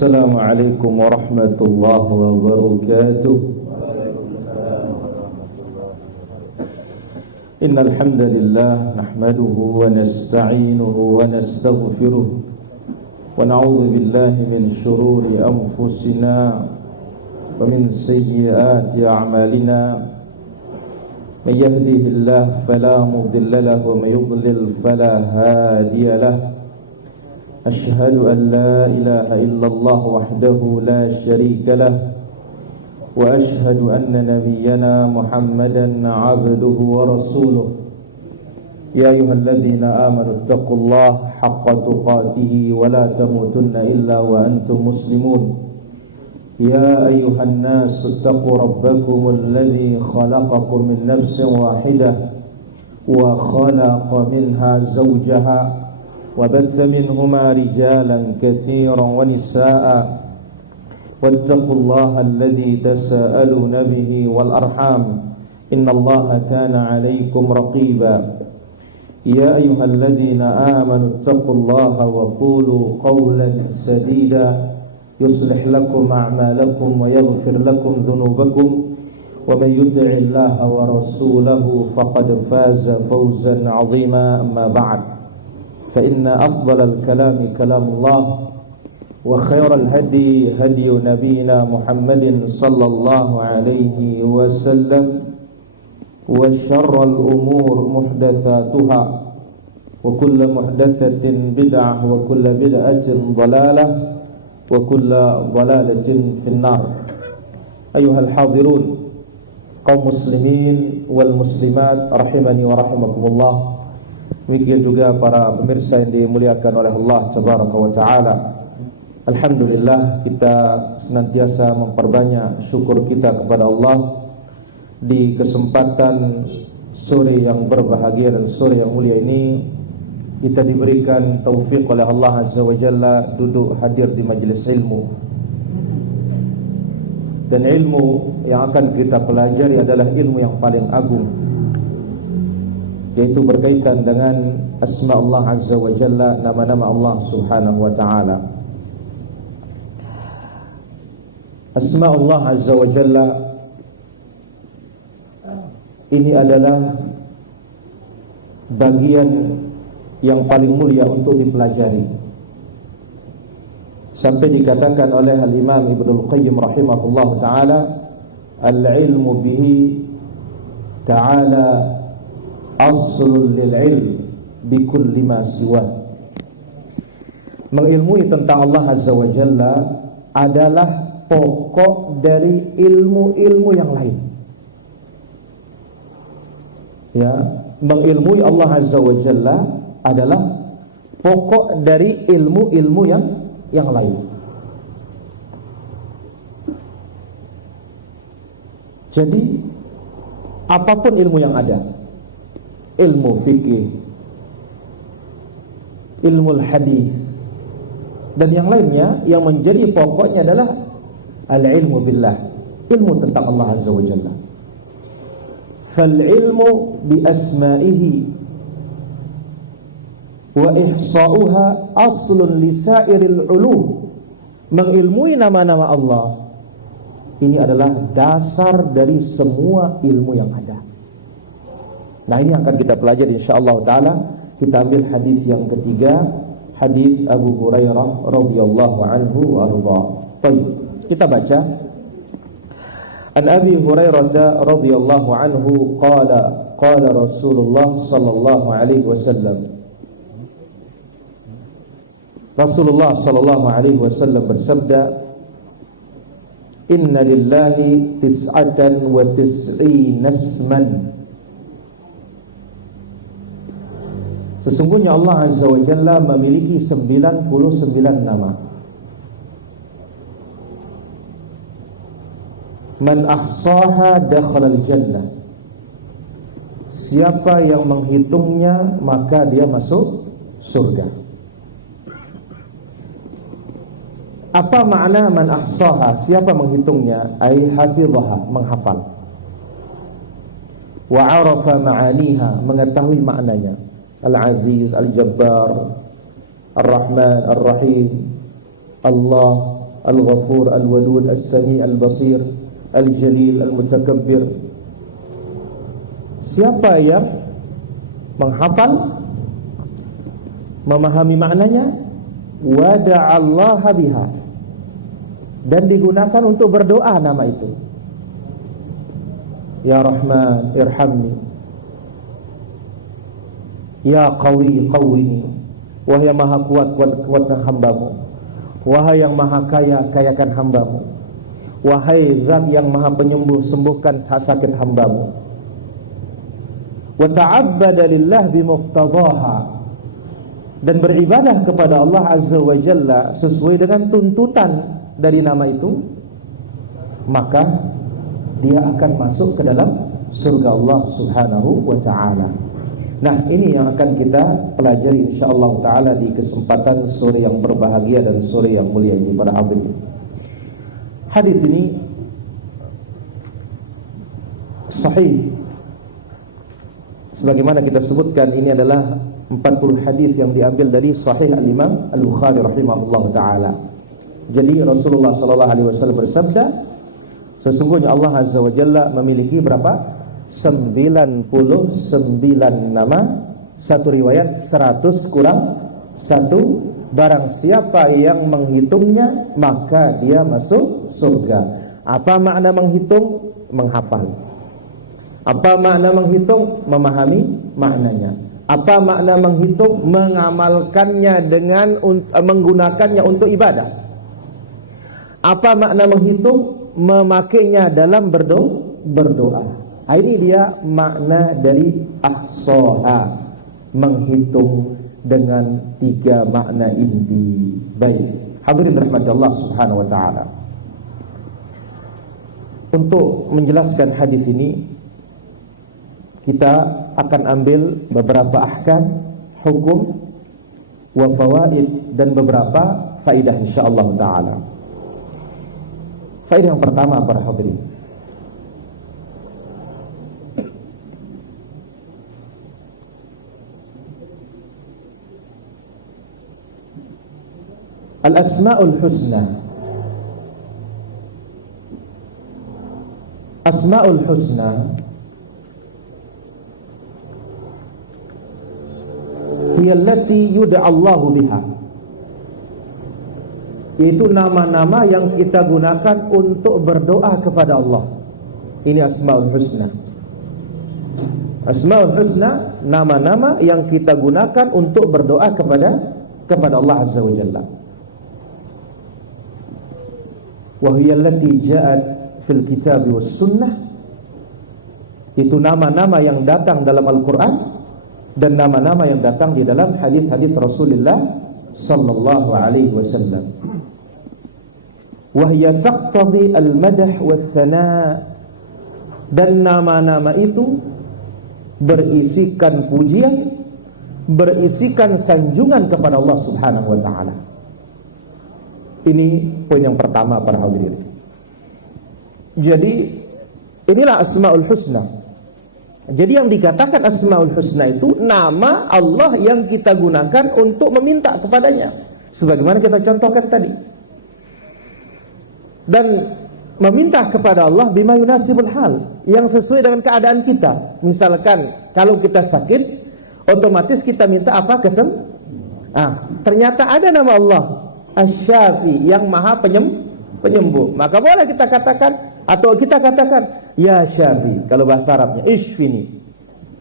Assalamualaikum warahmatullahi wabarakatuh. Innal hamdalillah nahmaduhu wa nasta'inuhu wa nastaghfiruh wa na'udzu billahi min shururi anfusina wa min sayyiati a'malina. Man yahdihillahu fala mudilla lahu wa may yudlil fala hadiya lahu. أشهد أن لا إله إلا الله وحده لا شريك له وأشهد أن نبينا محمدا عبده ورسوله يا أيها الذين آمنوا اتقوا الله حق تقاته ولا تموتن إلا وأنتم مسلمون يا أيها الناس اتقوا ربكم الذي خلقكم من نفس واحدة وخلق منها زوجها وبث منهما رجالا كثيرا ونساء واتقوا الله الذي تساءلون به والأرحام إن الله كان عليكم رقيبا يا أيها الذين آمنوا اتقوا الله وقولوا قولا سديدا يصلح لكم أعمالكم ويغفر لكم ذنوبكم ومن يطع الله ورسوله فقد فاز فوزا عظيما أما بعد فإن أفضل الكلام كلام الله وخير الهدي هدي نبينا محمد صلى الله عليه وسلم وشر الأمور محدثاتها وكل محدثة بدعة وكل بدعة ضلالة وكل ضلالة في النار. أيها الحاضرون kaum muslimin wal muslimat rahimani wa rahimakumullah. Demikian juga para pemirsa yang dimuliakan oleh Allah Tabaraka wa Ta'ala. Alhamdulillah, kita senantiasa memperbanyak syukur kita kepada Allah di kesempatan sore yang berbahagia dan sore yang mulia ini. Kita diberikan taufik oleh Allah Azza wa Jalla duduk hadir di majelis ilmu. Dan ilmu yang akan kita pelajari adalah ilmu yang paling agung, yaitu berkaitan dengan asma Allah Azza wa Jalla, nama-nama Allah Subhanahu wa Ta'ala. Asma Allah Azza wa Jalla ini adalah bagian yang paling mulia untuk dipelajari. Sampai dikatakan oleh Al-Imam Ibnul Qayyim rahimahullah ta'ala, al-ilmu bihi ta'ala aslul lil'ilm bikulli ma siwa. Mengilmui tentang Allah Azza wa Jalla adalah pokok dari ilmu-ilmu yang lain. Ya, mengilmui Allah Azza wa Jalla adalah pokok dari ilmu-ilmu yang lain. Jadi apapun ilmu yang ada, ilmu fikih, ilmu hadis dan yang lainnya, yang menjadi pokoknya adalah al-ilmu billah, ilmu tentang Allah Azza wa Jalla. Fal-ilmu bi asma'ihi wa ihsa'uha aslun li sa'iril ulum. Mengilmui nama-nama Allah ini adalah dasar dari semua ilmu yang ada. Nah, ini akan kita pelajari insyaallah taala. Kita ambil hadis yang ketiga, hadis Abu Hurairah radhiyallahu anhu wa arda. Baik, kita baca. An Abi Hurairah radhiyallahu anhu qala qala Rasulullah sallallahu alaihi wasallam. Rasulullah sallallahu alaihi wasallam bersabda, "Inna lillahi tis'atan wa tis'ina isman." Sesungguhnya Allah Azza wa Jalla memiliki 99 nama. Man ahsaha dakhala al-jannah. Siapa yang menghitungnya maka dia masuk surga. Apa makna man ahsaha? Siapa menghitungnya? Ai hafidhaha, menghafal. Wa arafa ma'aniha, mengetahui maknanya. Al-Aziz, Al-Jabbar, Ar-Rahman, Ar-Rahim, Allah, Al-Ghafur, Al-Wadud, As-Sami, Al-Basir, Al-Jalil, Al-Mutakabbir. Siapa yang menghafal, memahami maknanya, wada'allaha biha, dan digunakan untuk berdoa nama itu. Ya Rahman irhamni, Ya Qawi qawwini, wahai yang maha kuat, kuatkan hambamu. Wahai yang maha kaya, kayakan hambamu. Wahai zat yang maha penyembuh, sembuhkan sakit hambamu. Wa ta'abbada lillah bimuqtadaha, dan beribadah kepada Allah Azza wa Jalla sesuai dengan tuntutan dari nama itu, maka dia akan masuk ke dalam surga Allah Subhanahu wa ta'ala. Nah, ini yang akan kita pelajari insyaallah ta'ala di kesempatan sore yang berbahagia dan sore yang mulia ini para hadirin. Hadis ini sahih. Sebagaimana kita sebutkan, ini adalah 40 hadis yang diambil dari Sahih Al-Imam Al-Bukhari rahimahullah ta'ala. Jadi Rasulullah sallallahu alaihi wasallam bersabda, sesungguhnya Allah Azza wa Jalla memiliki berapa? 99 nama. Satu riwayat 100 kurang 1. Barang siapa yang menghitungnya, maka dia masuk surga. Apa makna menghitung? Menghafal. Apa makna menghitung? Memahami maknanya. Apa makna menghitung? Mengamalkannya dengan menggunakannya untuk ibadah. Apa makna menghitung? Memakainya dalam berdoa. Ini dia makna dari ahsaha, menghitung dengan 3 makna inti. Baik, hadirin rahmat Allah Subhanahu wa ta'ala. Untuk menjelaskan hadis ini, kita akan ambil beberapa ahkam, hukum, wa fawaid, dan beberapa faidah insyaallah ta'ala. Faidah yang pertama para hadirin, Al-Asma'ul Husna. Asma'ul Husna hiya allati yud'a Allahu biha, yaitu nama-nama yang kita gunakan untuk berdoa kepada Allah. Ini Asma'ul Husna. Asma'ul Husna, nama-nama yang kita gunakan untuk berdoa kepada Allah Azza wa Jalla. Wa hiya allati ja'at fil kitab was sunnah, itu nama-nama yang datang dalam Al-Quran dan nama-nama yang datang di dalam hadis-hadis Rasulullah sallallahu alaihi wasallam. Wa hiya taqtadi al-madah wath-thana, dan nama-nama itu berisikan pujian, berisikan sanjungan kepada Allah Subhanahu wa ta'ala. Ini poin yang pertama para hadirin. Jadi inilah Asmaul Husna. Jadi yang dikatakan Asmaul Husna itu nama Allah yang kita gunakan untuk meminta kepadanya, sebagaimana kita contohkan tadi. Dan meminta kepada Allah bima yunasibul hal, yang sesuai dengan keadaan kita. Misalkan kalau kita sakit, otomatis kita minta apa? Ternyata ada nama Allah Asy-Syafi, yang maha penyembuh. Maka boleh kita katakan, atau kita katakan ya Syafi, kalau bahasa Arabnya Ishfini.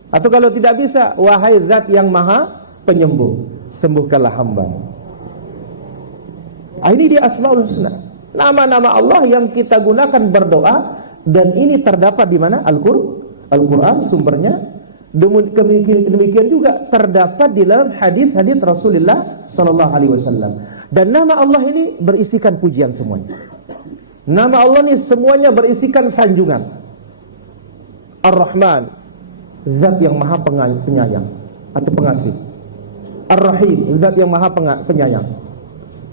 Atau kalau tidak bisa, wahai zat yang maha penyembuh, sembuhkanlah hambamu. Ini dia Asmaul Husna, nama-nama Allah yang kita gunakan berdoa. Dan ini terdapat di mana? Al-Quran sumbernya. Demikian juga terdapat di dalam hadis-hadis Rasulullah sallallahu alaihi wasallam. Dan nama Allah ini berisikan pujian semuanya. Nama Allah ini semuanya berisikan sanjungan. Ar-Rahman, zat yang maha penyayang atau pengasih. Ar-Rahim, zat yang maha penyayang.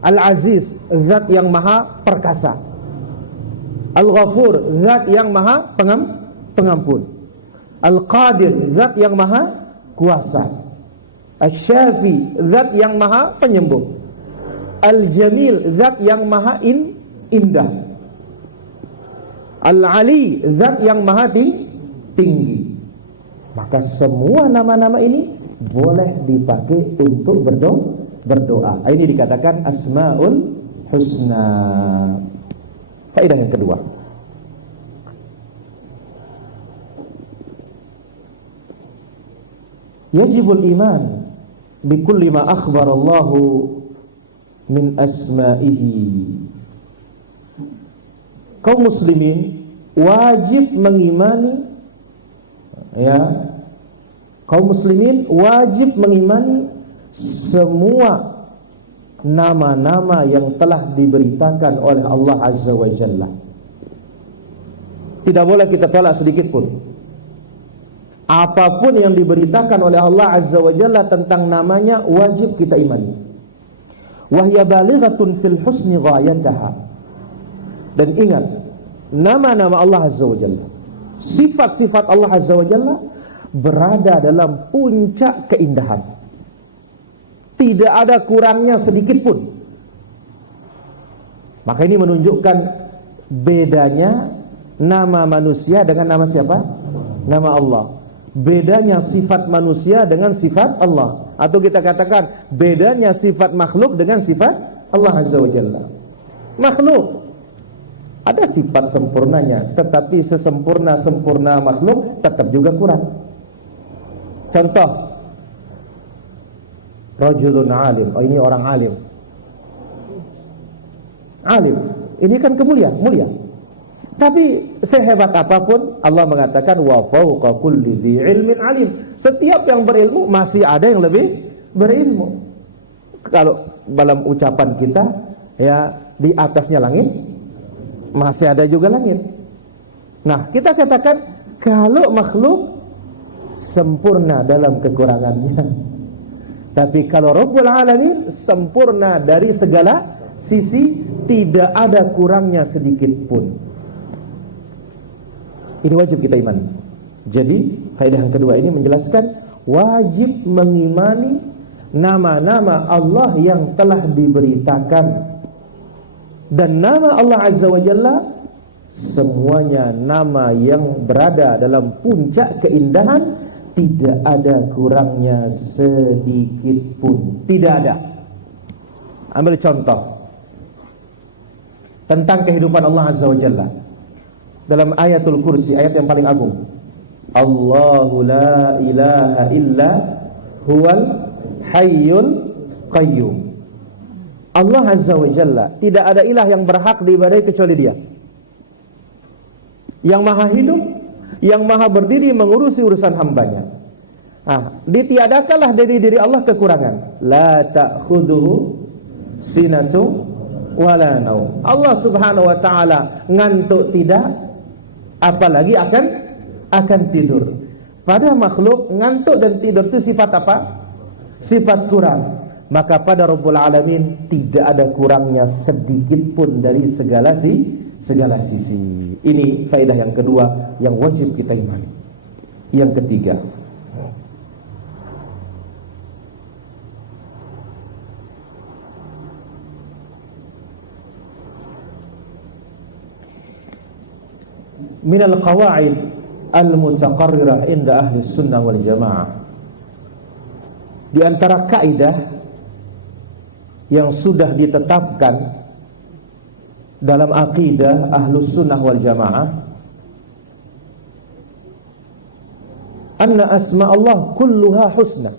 Al-Aziz, zat yang maha perkasa. Al-Ghafur, zat yang maha pengampun. Al-Qadir, zat yang maha kuasa. Asy-Syafi, zat yang maha penyembuh. Al-Jamil, zat yang maha indah. Al-Ali, zat yang maha tinggi. Maka semua nama-nama ini boleh dipakai untuk berdoa. Ini dikatakan Asmaul Husna. Faedah yang kedua, yajibul iman bikulli ma akhbarallahu min asma'ihi. Kaum muslimin wajib mengimani, ya, kaum muslimin wajib mengimani semua nama-nama yang telah diberitakan oleh Allah Azza wa Jalla. Tidak boleh kita tolak sedikit pun. Apapun yang diberitakan oleh Allah Azza wa Jalla tentang namanya wajib kita imani. Wahya balighatun fil husni ghayataha. Dan ingat, nama-nama Allah Azza wa Jalla, sifat-sifat Allah Azza wa Jalla berada dalam puncak keindahan. Tidak ada kurangnya sedikit pun. Maka ini menunjukkan bedanya nama manusia dengan nama siapa? Nama Allah. Bedanya sifat manusia dengan sifat Allah. Atau kita katakan bedanya sifat makhluk dengan sifat Allah Azza wa Jalla. Makhluk ada sifat sempurnanya, tetapi sesempurna-sempurna makhluk tetap juga kurang. Contoh, rajulun alim. Oh, ini orang alim. Alim, ini kan mulia. Tapi sehebat apapun Allah mengatakan wa fawqa kulli dzi ilmin alim. Setiap yang berilmu masih ada yang lebih berilmu. Kalau dalam ucapan kita, ya, di atasnya langit masih ada juga langit. Nah, kita katakan kalau makhluk sempurna dalam kekurangannya, tapi kalau Rabbul Alamin sempurna dari segala sisi, tidak ada kurangnya sedikit pun. Ini wajib kita imani. Jadi faedah yang kedua ini menjelaskan wajib mengimani nama-nama Allah yang telah diberitakan. Dan nama Allah Azza wa Jalla semuanya nama yang berada dalam puncak keindahan, tidak ada kurangnya sedikit pun. Tidak ada. Ambil contoh tentang kehidupan Allah Azza wa Jalla dalam ayatul kursi, ayat yang paling agung. Allahu la ilaha illa huwal hayyul qayyum. Allah Azza wa Jalla, tidak ada ilah yang berhak diibadahi kecuali Dia, yang maha hidup, yang maha berdiri mengurusi urusan hambanya. Ditiadakanlah dari diri Allah kekurangan. La ta'khuduhu sinatu wala naum. Allah Subhanahu wa taala ngantuk tidak, apalagi akan tidur. Pada makhluk ngantuk dan tidur itu sifat apa? Sifat kurang. Maka pada Rabbul Alamin tidak ada kurangnya sedikit pun dari segala sisi. Ini faedah yang kedua yang wajib kita imani. Yang ketiga, minal qawaid al-mutaqarrirah inda ahli sunnah wal jamaah. Di antara kaidah yang sudah ditetapkan dalam akidah Ahlus Sunnah wal Jamaah, anna asma Allah kulluha husna.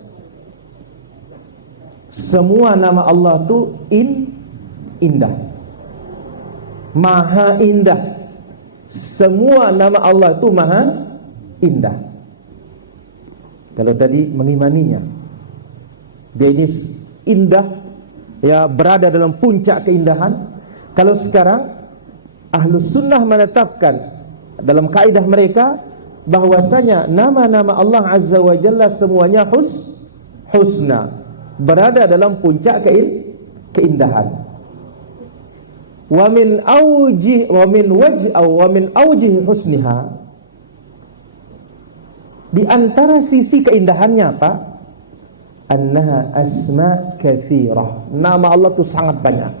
Semua nama Allah itu indah, maha indah. Semua nama Allah itu maha indah. Kalau tadi mengimaninya, dia ini indah, ya, berada dalam puncak keindahan. Kalau sekarang Ahlus Sunnah menetapkan dalam kaidah mereka bahwasanya nama-nama Allah Azza wa Jalla semuanya husna, berada dalam puncak keindahan. Wa min awjih husniha, di antara sisi keindahannya apa? Annaha asma katsirah. Nama Allah itu sangat banyak.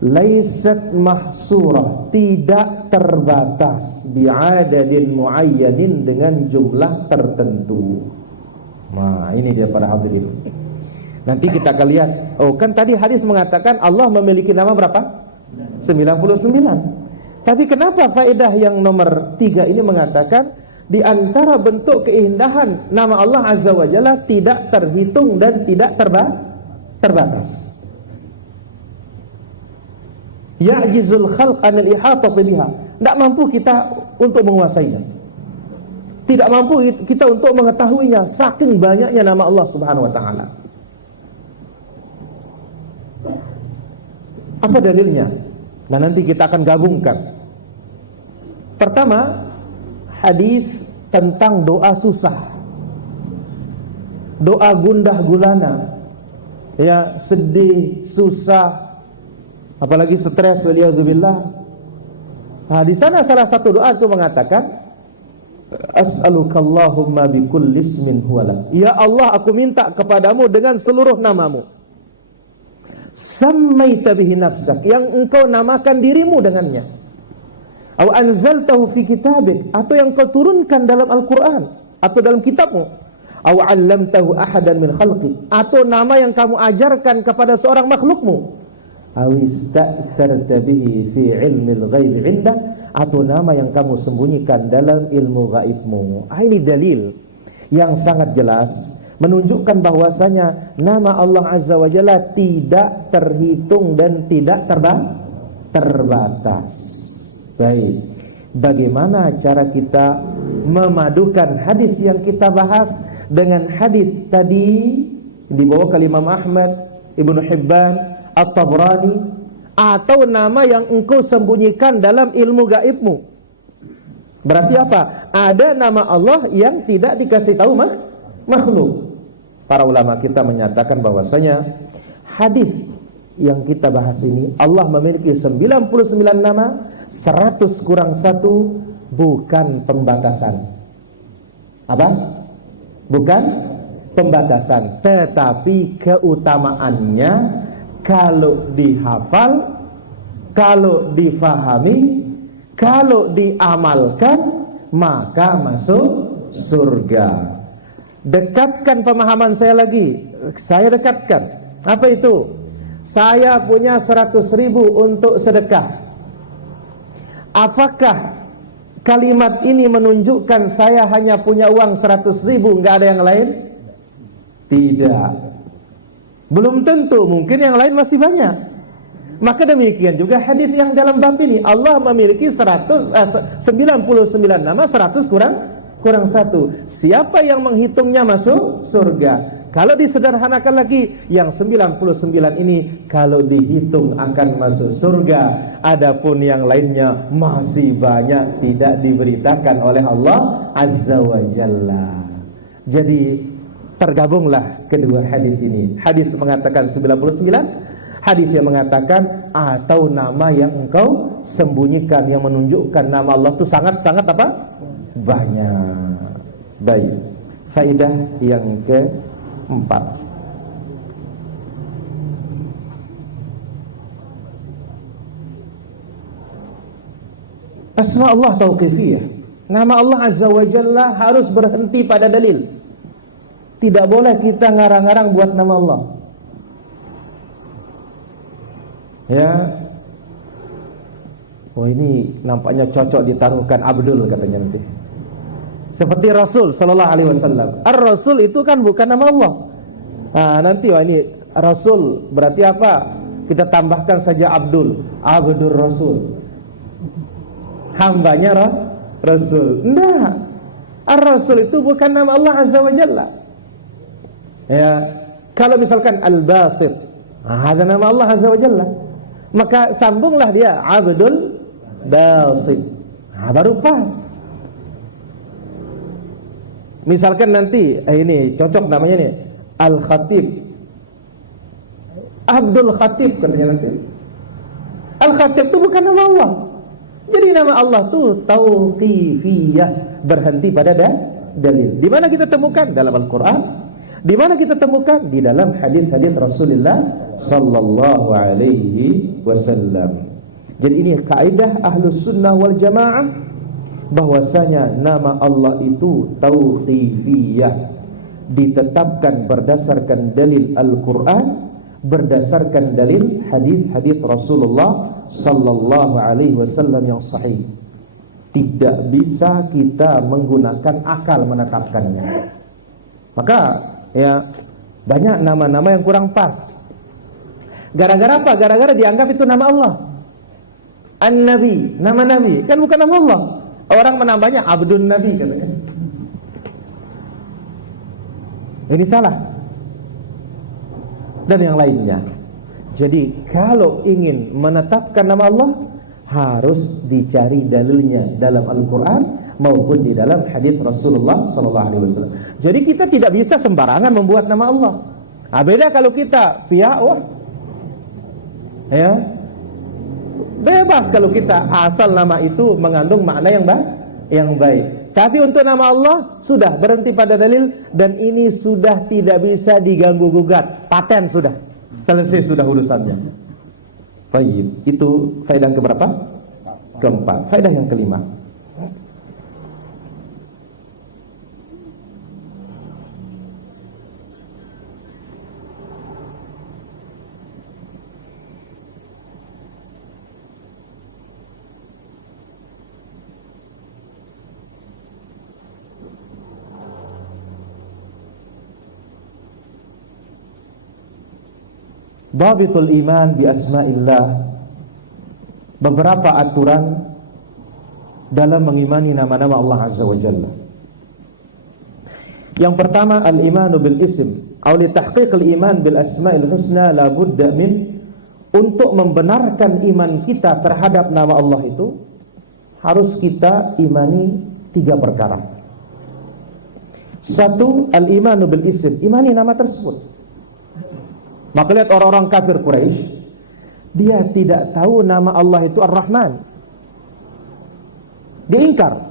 laisat mahsurah, tidak terbatas, bi'adadin muayyanin, dengan jumlah tertentu. Nah, ini dia para hadirin. Nanti kita akan lihat. Oh, kan tadi hadis mengatakan Allah memiliki nama berapa? 99. Tapi kenapa faedah yang nomor 3 ini mengatakan di antara bentuk keindahan nama Allah Azza wa Jalla tidak terhitung dan tidak terbatas. Ya'jizul khalq anil ihatati biha. Tidak mampu kita untuk menguasainya. Tidak mampu kita untuk mengetahuinya, saking banyaknya nama Allah Subhanahu wa taala. Apa dalilnya? Nah, nanti kita akan gabungkan. Pertama, hadis tentang doa susah, doa gundah gulana, ya, sedih, susah, apalagi stres, waliyadzubillah. Nah, di sana salah satu doa itu mengatakan, as'alukallahumma bikulli ismin huwalak. Ya Allah, aku minta kepadamu dengan seluruh namamu. Sammaita bihi nafsak, yang engkau namakan dirimu dengannya. Aw anzaltahu fi kitabik, atau yang kau turunkan dalam Al-Quran atau dalam kitabmu. Aw 'allamtahu ahadan min khalqik, atau nama yang kamu ajarkan kepada seorang makhlukmu. Aw ista'tharta bihi fi 'ilmil ghaib 'indak, atau nama yang kamu sembunyikan dalam ilmu gaibmu. Ini dalil yang sangat jelas menunjukkan bahwasanya nama Allah Azza wa Jalla tidak terhitung dan tidak terbatas. Baik, bagaimana cara kita memadukan hadis yang kita bahas dengan hadis tadi dibawa ke Imam Ahmad, Ibnu Hibban, At-Tabrani, atau nama yang engkau sembunyikan dalam ilmu gaibmu? Berarti apa? Ada nama Allah yang tidak dikasih tahu makhluk. Para ulama kita menyatakan bahwasanya hadis yang kita bahas ini, Allah memiliki 99 nama, 100 kurang 1, bukan pembatasan. Apa? Bukan pembatasan, tetapi keutamaannya kalau dihafal, kalau difahami, kalau diamalkan, maka masuk surga. Dekatkan pemahaman saya lagi. Saya dekatkan. Apa itu? Saya punya 100.000 untuk sedekah. Apakah kalimat ini menunjukkan saya hanya punya uang 100.000, enggak ada yang lain? Tidak. Belum tentu, mungkin yang lain masih banyak. Maka demikian juga hadis yang dalam bab ini. Allah memiliki 99 nama, 100 kurang 1. Siapa yang menghitungnya masuk surga. Kalau disederhanakan lagi, yang 99 ini kalau dihitung akan masuk surga. Adapun yang lainnya masih banyak tidak diberitakan oleh Allah Azza wa Jalla. Jadi tergabunglah kedua hadis ini. Hadis mengatakan 99, hadis yang mengatakan atau nama yang engkau sembunyikan, yang menunjukkan nama Allah itu sangat-sangat apa? Banyak. Baik. Faedah yang keempat, asma Allah tauqifiyah. Nama Allah Azza wa Jalla harus berhenti pada dalil. Tidak boleh kita ngarang-ngarang buat nama Allah. Ya. Oh, ini nampaknya cocok ditaruhkan Abdul katanya nanti. Seperti Rasul sallallahu alaihi wasallam. Ar-Rasul itu kan bukan nama Allah. Nah, nanti ini Rasul berarti apa? Kita tambahkan saja Abdul Rasul. Hambanya Rasul. Enggak. Ar-Rasul itu bukan nama Allah Azza wa Jalla. Ya, kalau misalkan Al-Basit, ada nama Allah Azza wa Jalla, maka sambunglah dia Abdul Basit. Baru pas. Misalkan nanti ini cocok namanya nih Al-Khatib, Abdul Khatib katanya nanti. Al-Khatib itu bukan nama Allah. Jadi nama Allah itu tauqifiyah, berhenti pada dalil. Di mana kita temukan? Dalam Al-Quran Di mana kita temukan? Di dalam hadis-hadis Rasulullah sallallahu alaihi wasallam. Jadi ini kaidah Ahlus Sunnah wal Jamaah, bahwasanya nama Allah itu tauqifiyah, ditetapkan berdasarkan dalil Al-Qur'an, berdasarkan dalil hadis-hadis Rasulullah sallallahu alaihi wasallam yang sahih. Tidak bisa kita menggunakan akal menetapkannya. Maka ya banyak nama-nama yang kurang pas. Gara-gara apa? Gara-gara dianggap itu nama Allah. An-Nabi, nama Nabi, kan bukan nama Allah. Orang menambahnya Abdun Nabi katanya. Ini salah. Dan yang lainnya. Jadi kalau ingin menetapkan nama Allah, harus dicari dalilnya dalam Al-Quran maupun di dalam hadis Rasulullah SAW. Jadi kita tidak bisa sembarangan membuat nama Allah. Beda kalau kita wah, ya, bebas kalau kita asal nama itu mengandung makna yang baik. Tapi untuk nama Allah sudah berhenti pada dalil, dan ini sudah tidak bisa diganggu gugat, paten sudah selesai, sudah urusannya. Baik, itu faedah yang keberapa? Keempat. Faedah yang kelima. Dhabitul iman bi asma'illah, beberapa aturan dalam mengimani nama-nama Allah Azza wa Jalla. Yang pertama, al-imanu bil ism, atau li tahqiq al-iman bil asma'il husna la budda min, untuk membenarkan iman kita terhadap nama Allah itu harus kita imani 3 perkara. Satu, al-imanu bil ism, imani nama tersebut. Maka lihat orang-orang kafir Quraisy, dia tidak tahu nama Allah itu Ar-Rahman. Dia ingkar.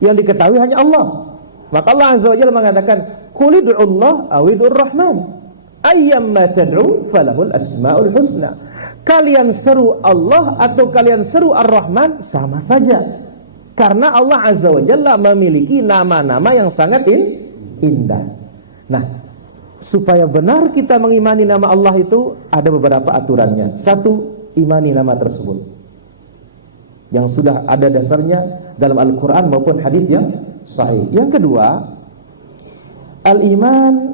Yang diketahui hanya Allah. Maka Allah Azza wa Jalla mengatakan, "Qul ud'u Allah aw ud'u Ar-Rahman, ayyamma tad'u falahul asmaul husna." Kalian seru Allah atau kalian seru Ar-Rahman sama saja. Karena Allah Azza wa Jalla memiliki nama-nama yang sangat indah. Nah, supaya benar kita mengimani nama Allah itu ada beberapa aturannya. Satu, imani nama tersebut yang sudah ada dasarnya dalam Al-Quran maupun hadis yang sahih. Yang kedua, al-iman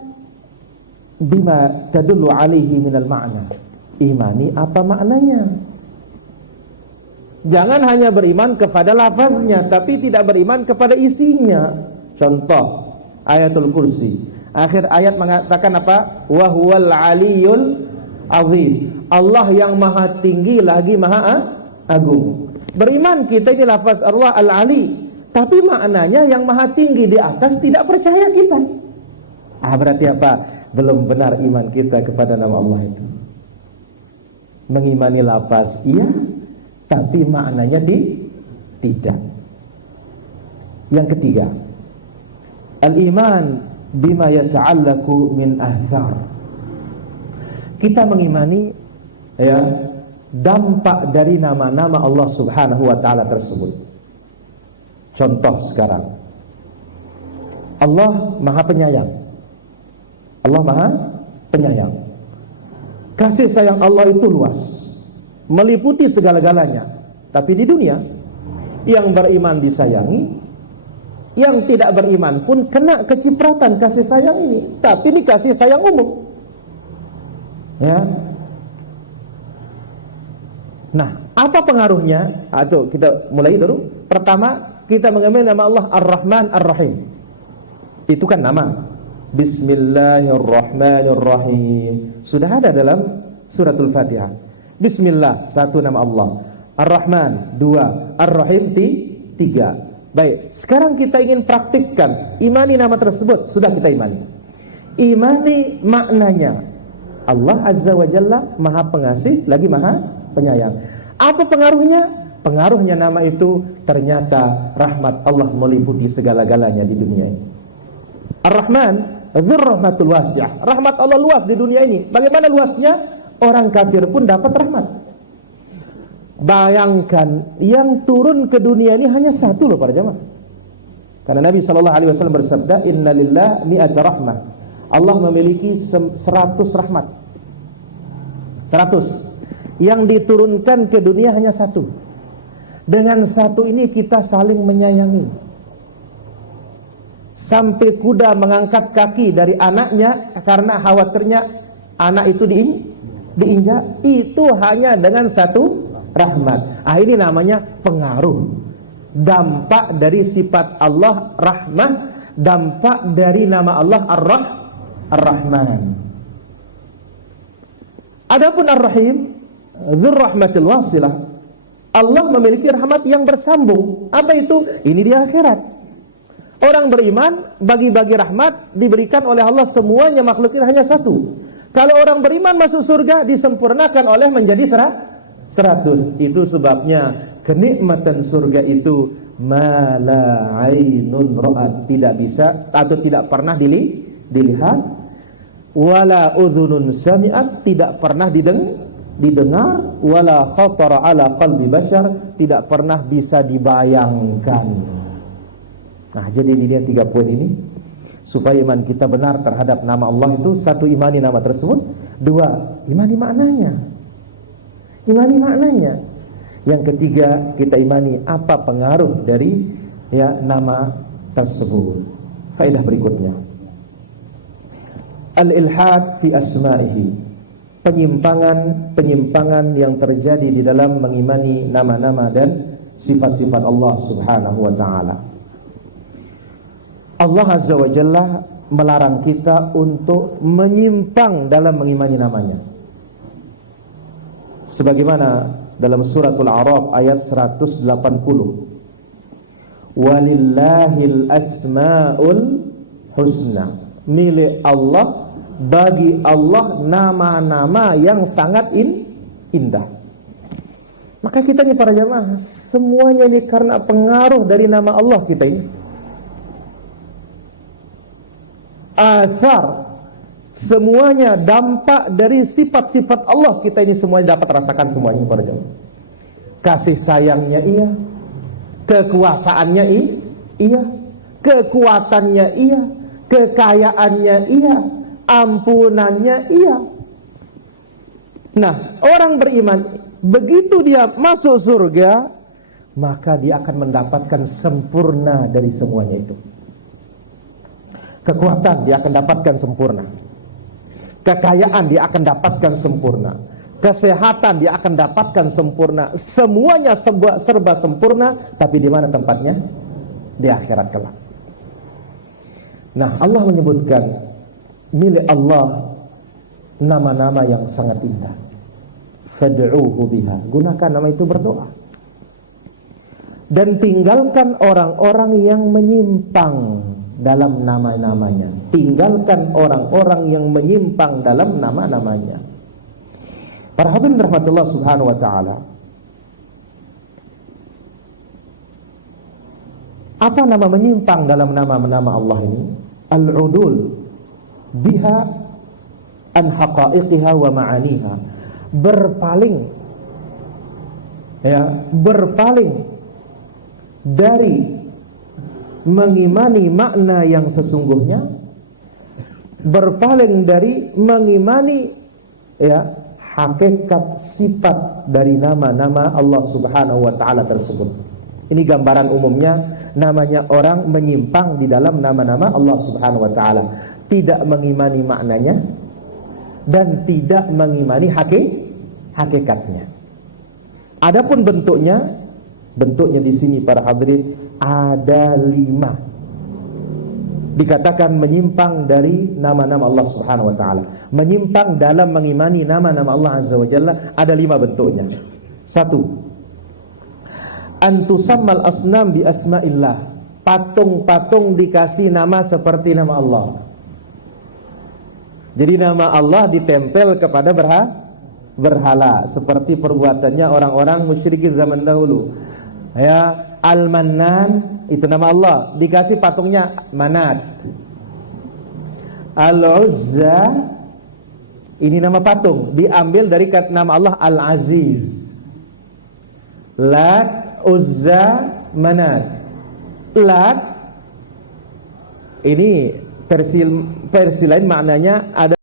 bima tadullu alaihi minal ma'na, imani apa maknanya. Jangan hanya beriman kepada lafaznya, tapi tidak beriman kepada isinya. Contoh ayatul kursi, akhir ayat mengatakan apa? Wa huwal aliyul azim, Allah yang maha tinggi lagi maha agung. Beriman kita ini lafaz Allah al-ali, tapi maknanya yang maha tinggi di atas tidak percaya kita. Berarti apa? Belum benar iman kita kepada nama Allah itu. Mengimani lafaz iya, tapi maknanya tidak. Yang ketiga, al-iman bima yata'allaku min athar. Kita mengimani ya dampak dari nama-nama Allah Subhanahu wa taala tersebut. Contoh sekarang, Allah Maha Penyayang. Allah Maha Penyayang. Kasih sayang Allah itu luas, meliputi segala-galanya. Tapi di dunia, yang beriman disayangi, yang tidak beriman pun kena kecipratan kasih sayang ini. Tapi ini kasih sayang umum. Ya. Nah, apa pengaruhnya? Atau kita mulai dulu. Pertama, kita mengambil nama Allah Ar-Rahman Ar-Rahim. Itu kan nama. Bismillahirrahmanirrahim. Sudah ada dalam suratul Fatihah. Bismillah, satu nama Allah. Ar-Rahman, dua. Ar-Rahim, tiga. Baik, sekarang kita ingin praktikkan imani nama tersebut. Sudah kita imani. Imani maknanya. Allah Azza wa Jalla Maha Pengasih lagi Maha Penyayang. Apa pengaruhnya? Pengaruhnya nama itu ternyata rahmat Allah meliputi segala-galanya di dunia ini. Ar-Rahman dzurrahmatul wasi'ah. Rahmat Allah luas di dunia ini. Bagaimana luasnya? Orang kafir pun dapat rahmat. Bayangkan, yang turun ke dunia ini hanya satu loh para jamaah. Karena Nabi SAW bersabda, Inna lillah mi'ata rahmah. Allah memiliki 100 rahmat. 100. Yang diturunkan ke dunia hanya satu. Dengan satu ini kita saling menyayangi. Sampai kuda mengangkat kaki dari anaknya karena khawatirnya anak itu diinjak. Itu hanya dengan satu rahmat. Ini namanya pengaruh. Dampak dari sifat Allah rahmah, dampak dari nama Allah Ar-Rahman. Adapun Ar-Rahim, dzurrahmatil wasilah. Allah memiliki rahmat yang bersambung. Apa itu? Ini di akhirat. Orang beriman bagi-bagi rahmat diberikan oleh Allah, semuanya makhluk ini hanya satu. Kalau orang beriman masuk surga disempurnakan oleh menjadi 100. Itu sebabnya kenikmatan surga itu ma la ainun ra'at, tidak bisa atau tidak pernah dilihat, wala udhunun sami'at, tidak pernah didengar, wala khatara ala qalbi bashar, tidak pernah bisa dibayangkan. Nah, jadi ini dia 3 poin ini supaya iman kita benar terhadap nama Allah itu. 1, imani nama tersebut. 2, imani maknanya. Yang ketiga, kita imani apa pengaruh dari nama tersebut. Faedah berikutnya, al-ilhad fi asma'ihi, penyimpangan yang terjadi di dalam mengimani nama-nama dan sifat-sifat Allah Subhanahu wa ta'ala. Allah Azza wa Jalla melarang kita untuk menyimpang dalam mengimani namanya. Sebagaimana dalam suratul A'raf ayat 180, walillahil asmaul husna, milik Allah, bagi Allah nama-nama yang sangat indah. Maka kita ini para jamaah, semuanya ini karena pengaruh dari nama Allah kita ini. Athar, semuanya dampak dari sifat-sifat Allah kita ini semuanya dapat rasakan semuanya para jemaah. Kasih sayangnya iya, kekuasaannya iya, kekuatannya iya, kekayaannya iya, ampunannya iya. Nah, orang beriman begitu dia masuk surga, maka dia akan mendapatkan sempurna dari semuanya itu. Kekuatan dia akan dapatkan sempurna, kekayaan dia akan dapatkan sempurna, kesehatan dia akan dapatkan sempurna. Semuanya serba sempurna, tapi di mana tempatnya? Di akhirat kelak. Nah, Allah menyebutkan milik Allah nama-nama yang sangat indah. Fad'uuhu biha, gunakan nama itu berdoa. Dan tinggalkan orang-orang yang menyimpang dalam nama-namanya. Tinggalkan orang-orang yang menyimpang dalam nama-namanya. Para hadirin rahmatullah subhanahu wa ta'ala, apa nama menyimpang dalam nama-nama Allah ini? Al-udul biha an haqa'iqiha wa ma'aniha, berpaling dari mengimani makna yang sesungguhnya, berpaling dari mengimani hakikat sifat dari nama-nama Allah Subhanahu wa ta'ala tersebut. Ini gambaran umumnya, namanya orang menyimpang di dalam nama-nama Allah Subhanahu wa ta'ala, tidak mengimani maknanya dan tidak mengimani hakikatnya. Adapun bentuknya di sini para hadirin ada 5. Dikatakan menyimpang dari nama-nama Allah Subhanahu wa ta'ala. Menyimpang dalam mengimani nama-nama Allah Azza wa Jalla ada 5 bentuknya. 1, antusammal asnam bi asma'illah, patung-patung dikasih nama seperti nama Allah. Jadi nama Allah ditempel kepada berhala, seperti perbuatannya orang-orang musyrikin zaman dahulu. Al-Mannan itu nama Allah, dikasih patungnya Manat. Al-Uzza ini nama patung, diambil dari nama Allah Al-Aziz. Lat, Uzza, Manat. Lat ini versi lain maknanya ada